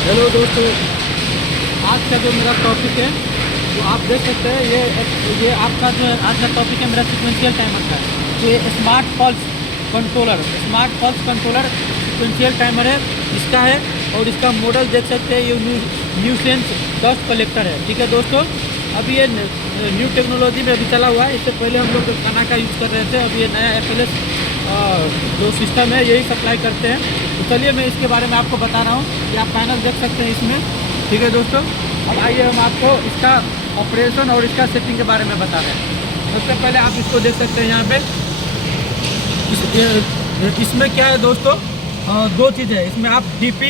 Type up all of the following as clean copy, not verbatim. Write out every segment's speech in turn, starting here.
Hello दोस्तों, आज का जो मेरा टॉपिक है वो आप देख सकते हैं। ये आपका जो आज का टॉपिक है मेरा सिक्वेंशियल टाइमर का है। ये smart pulse controller sequential timer है, इसका है। और इसका मॉडल देख सकते हैं, ये न्यूसेंस डस्ट कलेक्टर है। ठीक है दोस्तों, अभी ये न्यू टेक्नोलॉजी में अभी चला हुआ है। इससे पहले हम लोग खाना का यूज़ कर रहे थे। अभी ये नया FLS जो सिस्टम है यही सप्लाई करते हैं। तो चलिए मैं इसके बारे में आपको बता रहा हूँ कि आप पैनल देख सकते हैं इसमें। ठीक है दोस्तों, अब आइए हम आपको इसका ऑपरेशन और इसका सेटिंग के बारे में बता रहे हैं। सबसे पहले आप इसको देख सकते हैं यहाँ पे। इसमें क्या है दोस्तों, दो चीज़ें है इसमें। आप DP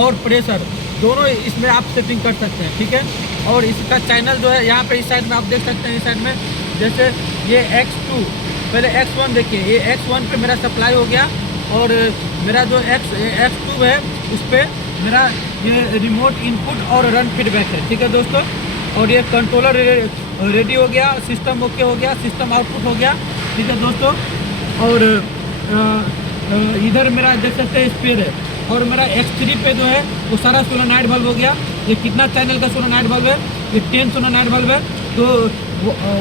और प्रेशर दोनों इसमें आप सेटिंग कर सकते हैं। ठीक है, और इसका चैनल जो है यहाँ पे इस साइड में आप देख सकते हैं। इस साइड में जैसे ये X2, पहले X1 देखिए, ये X1 पे मेरा सप्लाई हो गया। और मेरा जो X2 है उस पर मेरा ये रिमोट इनपुट और रन फीडबैक है। ठीक है दोस्तों, और ये कंट्रोलर रेडी हो गया, सिस्टम ओके हो गया, सिस्टम आउटपुट हो गया। ठीक है दोस्तों, और इधर मेरा देख सकते हैं स्पेयर है। और मेरा X3 पे जो है वो सारा सोलेनॉइड बल्ब हो गया। ये कितना चैनल का सोलेनॉइड बल्ब है, ये 10 सोलेनॉइड बल्ब है। तो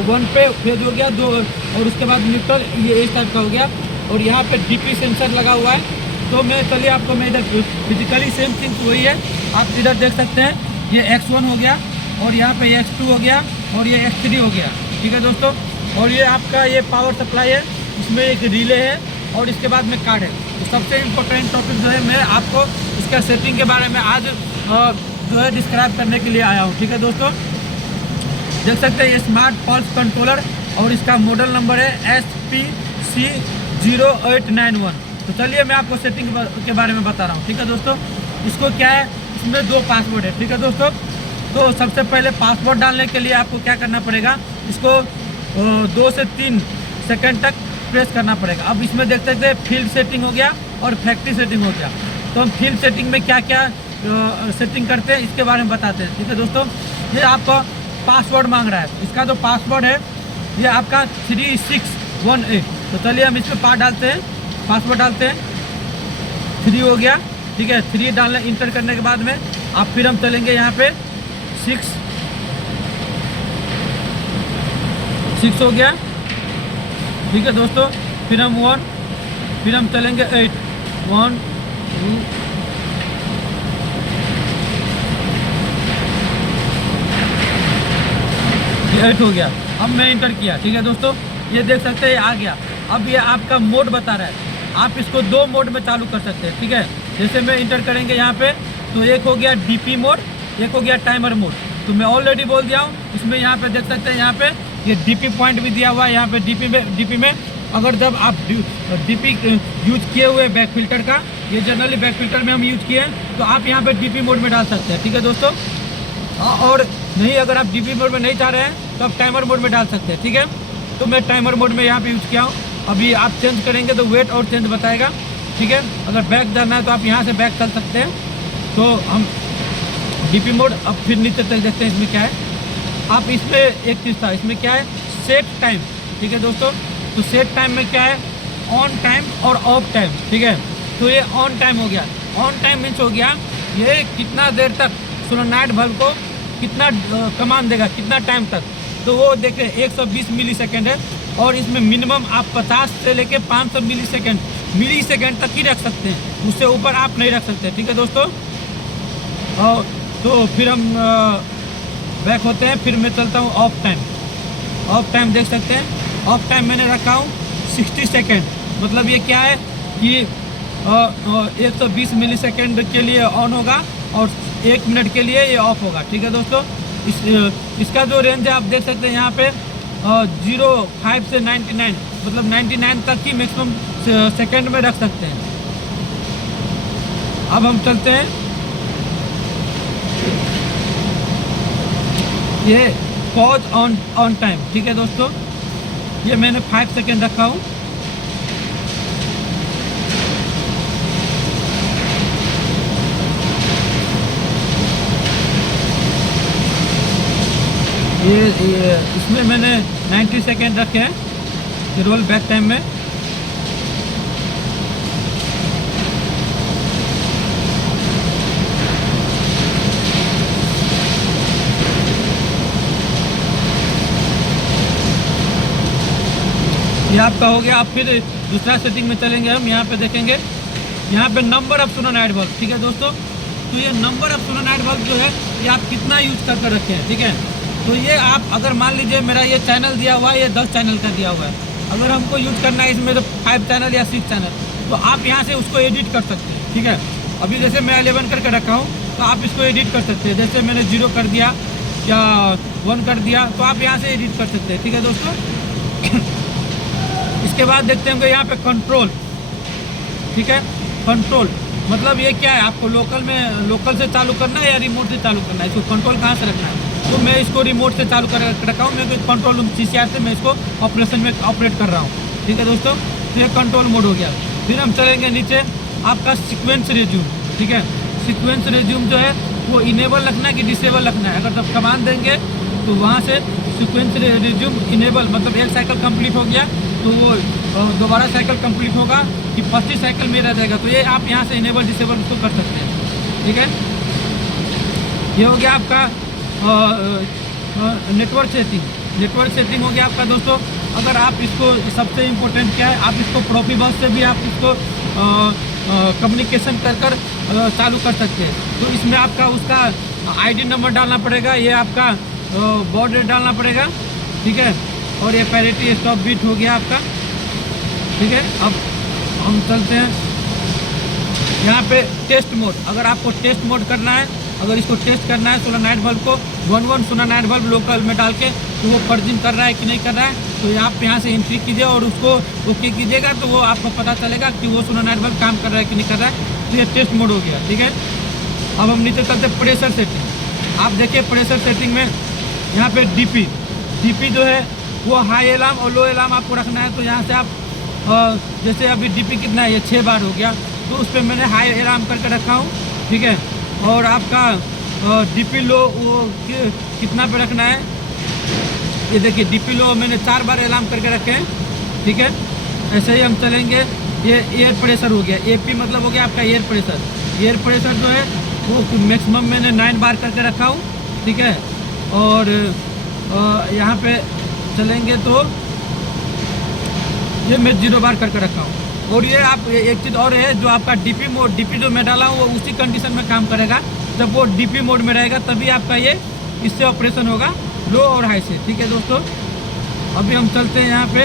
1 पे फेज हो गया, 2 और उसके बाद न्यूट्रल ये इस टाइप का हो गया। और यहाँ पे DP सेंसर लगा हुआ है। तो मैं चलिए आपको मैं इधर फिजिकली सेम थिंग वही है, आप इधर देख सकते हैं। ये X1 हो गया, और यहाँ पे X2 हो गया, और ये X3 हो गया। ठीक है दोस्तों, और ये आपका ये पावर सप्लाई है, इसमें एक रिले है, और इसके बाद में कार्ड है। तो सबसे इम्पोर्टेंट टॉपिक जो है, मैं आपको इसका सेटिंग के बारे में आज जो है डिस्क्राइब करने के लिए आया हूँ। ठीक है दोस्तों, देख सकते हैं ये स्मार्ट पल्स कंट्रोलर, और इसका मॉडल नंबर है SPC0891। तो चलिए मैं आपको सेटिंग के बारे में बता रहा हूँ। ठीक है दोस्तों, इसको क्या है, इसमें 2 पासवर्ड है। ठीक है दोस्तों, तो सबसे पहले पासवर्ड डालने के लिए आपको क्या करना पड़ेगा, इसको 2 से 3 सेकंड तक प्रेस करना पड़ेगा। अब इसमें देख सकते हैं फील्ड सेटिंग हो गया और फैक्ट्री सेटिंग हो गया। तो हम फील्ड सेटिंग में क्या क्या सेटिंग करते हैं इसके बारे में बताते हैं। ठीक है दोस्तों, ये आपका पासवर्ड मांग रहा है। इसका जो पासवर्ड है ये आपका 3618। तो चलिए हम इसमें पास डालते हैं, पासवर्ड डालते हैं। 3 हो गया, ठीक है। 3 डालने इंटर करने के बाद में आप फिर हम चलेंगे यहाँ पे 6 हो गया। ठीक है दोस्तों, फिर हम 1, फिर हम चलेंगे 8, 1 2 8 हो गया। अब मैं इंटर किया। ठीक है दोस्तों, ये देख सकते हैं आ गया। अब ये आपका मोड बता रहा है, आप इसको 2 मोड में चालू कर सकते हैं। ठीक है, जैसे मैं इंटर करेंगे यहाँ पे, तो एक हो गया DP मोड, एक हो गया टाइमर मोड। तो मैं ऑलरेडी बोल दिया हूँ। इसमें यहाँ पे देख सकते हैं, यहाँ पे ये DP पॉइंट भी दिया हुआ है। यहाँ पे DP में अगर जब आप DP यूज किए हुए बैक फिल्टर का, ये जनरली बैक फिल्टर में हम यूज किए हैं, तो आप यहाँ पे DP मोड में डाल सकते हैं। ठीक है दोस्तों, और नहीं, अगर आप DP मोड में नहीं चाह रहे हैं तो आप टाइमर मोड में डाल सकते हैं। ठीक है, तो मैं टाइमर मोड में यहाँ पे यूज किया हूँ। अभी आप चेंज करेंगे तो वेट और चेंज बताएगा। ठीक है, अगर बैक जाना है तो आप यहाँ से बैक चल सकते हैं। तो हम DP मोड, अब फिर नीचे तक देखते हैं इसमें क्या है। आप इसमें एक चीज़ था, इसमें क्या है, सेट टाइम। ठीक है दोस्तों, तो सेट टाइम में क्या है, ऑन टाइम और ऑफ टाइम। ठीक है, तो ये ऑन टाइम हो गया। ऑन टाइम मीन्स हो गया ये कितना देर तक सोलेनॉइड बल्ब को कितना कमांड देगा, कितना टाइम तक। तो वो देखें 120 मिली सेकेंड है, और इसमें मिनिमम आप 50 से लेके 500 मिली सेकेंड तक ही रख सकते हैं, उससे ऊपर आप नहीं रख सकते। ठीक है दोस्तों, और तो फिर हम बैक होते हैं। फिर मैं चलता हूँ ऑफ टाइम। ऑफ टाइम देख सकते हैं, ऑफ टाइम मैंने रखा हूँ 60 सेकेंड। मतलब ये क्या है कि 120 मिली सेकेंड के लिए ऑन होगा, और 1 मिनट के लिए ये ऑफ होगा। ठीक है दोस्तों, इसका जो रेंज है आप देख सकते हैं यहाँ पे 05 से 99, मतलब 99 तक ही मैक्सिमम सेकेंड में रख सकते हैं। अब हम चलते हैं, ये पॉज ऑन टाइम। ठीक है दोस्तों, ये मैंने 5 सेकेंड रखा हूँ। ये इसमें मैंने 90 सेकेंड रखे हैं रोल बैक टाइम में। ये आपका हो गया। अब फिर दूसरा सेटिंग में चलेंगे हम। यहाँ पे देखेंगे, यहाँ पे नंबर ऑफ सोलेनॉइड बल्ब, ठीक है दोस्तों। तो ये नंबर ऑफ सोलेनॉइड बल्ब जो है ये आप कितना यूज कर रखे हैं, ठीक है। तो ये आप अगर मान लीजिए मेरा ये चैनल दिया हुआ है, ये 10 चैनल का दिया हुआ है, अगर हमको यूज करना है इसमें तो 5 चैनल या 6 चैनल, तो आप यहाँ से उसको एडिट कर सकते हैं, ठीक है। अभी जैसे मैं 11 करके रखा हूँ, तो आप इसको एडिट कर सकते हैं। जैसे मैंने 0 कर दिया या 1 कर दिया, तो आप यहाँ से एडिट कर सकते हैं, ठीक है दोस्तों। इसके बाद देखते हैं यहाँ पे कंट्रोल, ठीक है। कंट्रोल मतलब ये क्या है, आपको लोकल से चालू करना है या रिमोट से चालू करना है, इसको कंट्रोल कहाँ से रखना है। तो मैं इसको रिमोट से चालू कर रखा हूँ, मैं कंट्रोल रूम CCR से मैं इसको ऑपरेशन में ऑपरेट कर रहा हूँ, ठीक है दोस्तों। तो ये कंट्रोल मोड हो गया। फिर हम चलेंगे नीचे, आपका सीक्वेंस रिज्यूम, ठीक है। सीक्वेंस रिज्यूम जो है वो इनेबल रखना है कि डिसेबल रखना है। अगर जब कमांड देंगे तो वहाँ से सीक्वेंस रिज्यूम इनेबल, मतलब एक साइकिल कंप्लीट हो गया तो वो दोबारा साइकिल कंप्लीट होगा कि 25 साइकिल में रह जाएगा। तो ये आप यहाँ से इनेबल डिसेबल उसको कर सकते हैं, ठीक है। ये हो गया आपका नेटवर्क सेटिंग। नेटवर्क सेटिंग हो गया आपका दोस्तों। अगर आप इसको, सबसे इम्पोर्टेंट क्या है, आप इसको प्रोफिबस से भी आप इसको कम्युनिकेशन कर चालू कर सकते हैं। तो इसमें आपका उसका ID नंबर डालना पड़ेगा, ये आपका बॉड रेट डालना पड़ेगा, ठीक है। और ये पैरिटी स्टॉप बीट हो गया आपका, ठीक है। अब हम चलते हैं यहाँ पे टेस्ट मोड। अगर आपको टेस्ट मोड करना है, अगर इसको टेस्ट करना है सोलेनॉइड बल्ब को 11 सोलेनॉइड बल्ब लोकल में डाल के, तो वो फर्जिंग कर रहा है कि नहीं कर रहा है, तो आप यहाँ से एंट्री कीजिए और उसको ओके कीजिएगा, तो वो आपको पता चलेगा कि वो सोलेनॉइड बल्ब काम कर रहा है कि नहीं कर रहा है। तो ये टेस्ट मोड हो गया, ठीक है। अब हम नीचे चलते प्रेशर सेटिंग। आप देखिए प्रेशर सेटिंग में यहाँ पे DP जो है वो हाई अलार्म और लो अलार्म आपको रखना है। तो यहाँ से आप जैसे अभी DP कितना है, ये 6 बार हो गया, तो उस पर मैंने हाई अलार्म करके रखा हूँ, ठीक है। और आपका DP लो वो कितना पे रखना है, ये देखिए DP लो मैंने 4 बार अलार्म करके रखे हैं, ठीक है। ऐसे ही हम चलेंगे। ये एयर प्रेशर हो गया, AP मतलब हो गया आपका एयर प्रेशर। एयर प्रेशर जो है वो मैक्सिमम मैंने 9 बार करके रखा हूँ, ठीक है। और यहाँ पे चलेंगे तो ये मैं 0 बार करके रखा हूँ। और ये आप एक चीज़ और है, जो आपका DP मोड, DP जो मैं डाला हूँ वो उसी कंडीशन में काम करेगा, जब वो DP मोड में रहेगा तभी आपका ये इससे ऑपरेशन होगा, लो और हाई से, ठीक है दोस्तों। अभी हम चलते हैं यहाँ पे,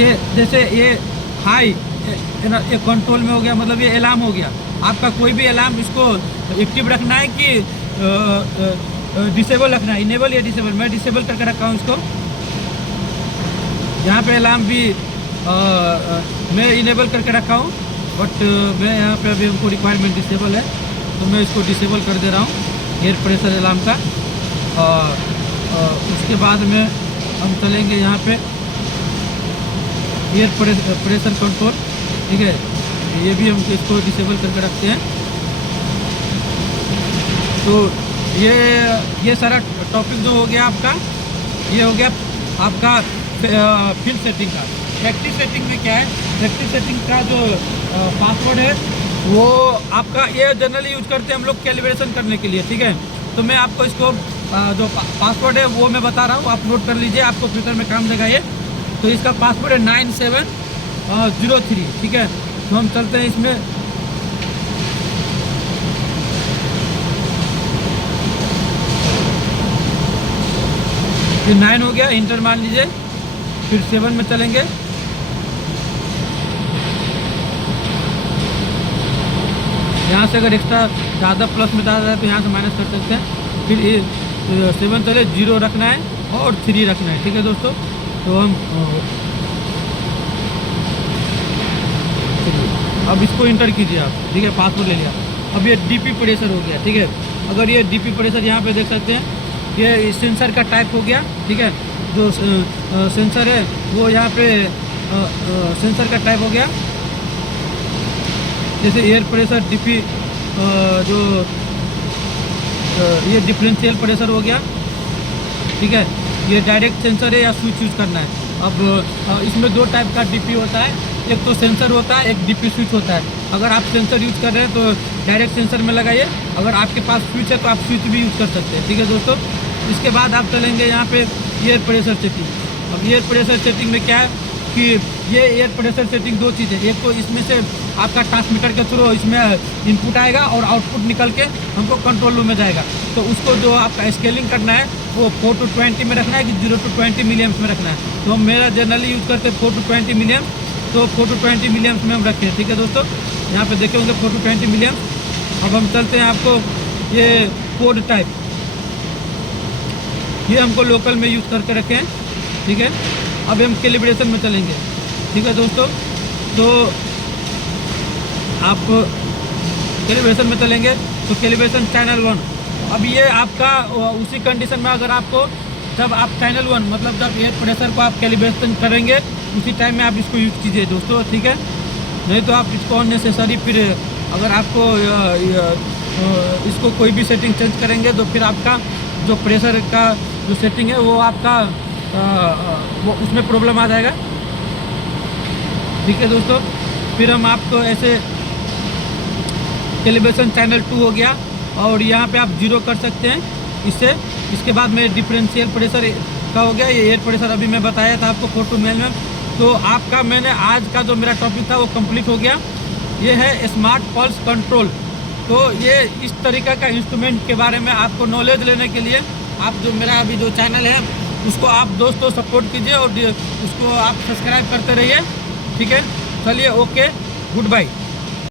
ये जैसे ये हाई ये कंट्रोल में हो गया, मतलब ये अलार्म हो गया। आपका कोई भी अलार्म इसको एक्टिव रखना है कि डिसेबल रखना है, इनेबल या डिसेबल। मैं डिसेबल करके रखा हूँ इसको। यहाँ पे अलार्म भी मैं इनेबल करके रखा हूँ, बट मैं यहाँ पे अभी हमको रिक्वायरमेंट डिसेबल है, तो मैं इसको डिसेबल कर दे रहा हूँ एयर प्रेशर अलार्म का। उसके बाद में हम चलेंगे यहाँ पे एयर प्रेशर कंट्रोल, ठीक है। ये भी हम इसको डिसेबल करके रखते हैं। तो ये सारा टॉपिक जो हो गया आपका, ये हो गया आपका फील्ड सेटिंग का। फैक्ट्री सेटिंग में क्या है, फैक्ट्री सेटिंग का जो पासवर्ड है वो आपका, ये जनरली यूज करते हैं हम लोग कैलिब्रेशन करने के लिए, ठीक है। तो मैं आपको इसको जो पासवर्ड है वो मैं बता रहा हूँ, आप नोट कर लीजिए, आपको फ्यूचर में काम देगा ये। तो इसका पासवर्ड है 9703, ठीक है। तो हम चलते हैं इसमें। फिर 9 हो गया, इंटर मान लीजिए। फिर 7 में चलेंगे। यहाँ से अगर एक्स्ट्रा ज़्यादा प्लस में ज़्यादा है तो यहाँ से माइनस कर सकते हैं। फिर 7 चले, 0 रखना है और 3 रखना है, ठीक है दोस्तों। तो हम अब इसको इंटर कीजिए आप, ठीक है। पासवर्ड ले लिया। अब ये DP प्रेशर हो गया, ठीक है। अगर ये DP प्रेशर यहाँ पे देख सकते हैं, ये सेंसर का टाइप हो गया, ठीक है। जो सेंसर है वो यहाँ पे सेंसर का टाइप हो गया, जैसे एयर प्रेशर DP जो ये डिफरेंशियल प्रेशर हो गया, ठीक है। ये डायरेक्ट सेंसर है या स्विच यूज करना है। अब इसमें 2 टाइप का DP होता है, एक तो सेंसर होता है, एक DP स्विच होता है। अगर आप सेंसर यूज कर रहे हैं तो डायरेक्ट सेंसर में लगाइए, अगर आपके पास स्विच है तो आप स्विच भी यूज कर सकते हैं, ठीक है दोस्तों। इसके बाद आप चलेंगे यहाँ पे एयर प्रेशर सेटिंग। अब एयर प्रेशर सेटिंग में क्या है कि ये एयर प्रेशर सेटिंग दो चीज़ है। एक तो इसमें से आपका ट्रांसमीटर के थ्रू इसमें इनपुट आएगा और आउटपुट निकल के हमको कंट्रोल रूम में जाएगा। तो उसको जो आपका स्केलिंग करना है वो 4 to 20 में रखना है कि 0 to 20 मिलियम्स में रखना है। तो मेरा जनरली यूज़ करते हैं 4 to 20 मिलियम, तो 4 to 20 मिलियम्स में हम रखे हैं। ठीक है दोस्तों, यहाँ पे देखे होंगे 4 to 20 मिलियम्स। अब हम चलते हैं आपको ये कोड टाइप, ये हमको लोकल में यूज़ करके रखे हैं। ठीक है, अब हम कैलिब्रेशन में चलेंगे। ठीक है दोस्तों, तो आप कैलिब्रेशन में चलेंगे तो कैलिब्रेशन चैनल 1। अब ये आपका उसी कंडीशन में अगर आपको जब आप चैनल 1 मतलब जब एयर प्रेशर को आप कैलिब्रेशन करेंगे उसी टाइम में आप इसको यूज़ कीजिए दोस्तों। ठीक है, नहीं तो आप इसको अननेसेसरी फिर अगर आपको इसको कोई भी सेटिंग चेंज करेंगे तो फिर आपका जो प्रेशर का जो सेटिंग है वो आपका वो उसमें प्रॉब्लम आ जाएगा। ठीक है दोस्तों, फिर हम आपको ऐसे कैलिब्रेशन चैनल 2 हो गया और यहाँ पे आप 0 कर सकते हैं इससे। इसके बाद में डिफरेंशियल प्रेशर का हो गया, ये एयर प्रेशर अभी मैं बताया था आपको 4 to मिलियम। तो आपका मैंने आज का जो मेरा टॉपिक था वो कंप्लीट हो गया। ये है स्मार्ट पल्स कंट्रोल। तो ये इस तरीक़ा का इंस्ट्रूमेंट के बारे में आपको नॉलेज लेने के लिए आप जो मेरा अभी जो चैनल है उसको आप दोस्तों सपोर्ट कीजिए और उसको आप सब्सक्राइब करते रहिए। ठीक है, चलिए ओके, गुड बाय।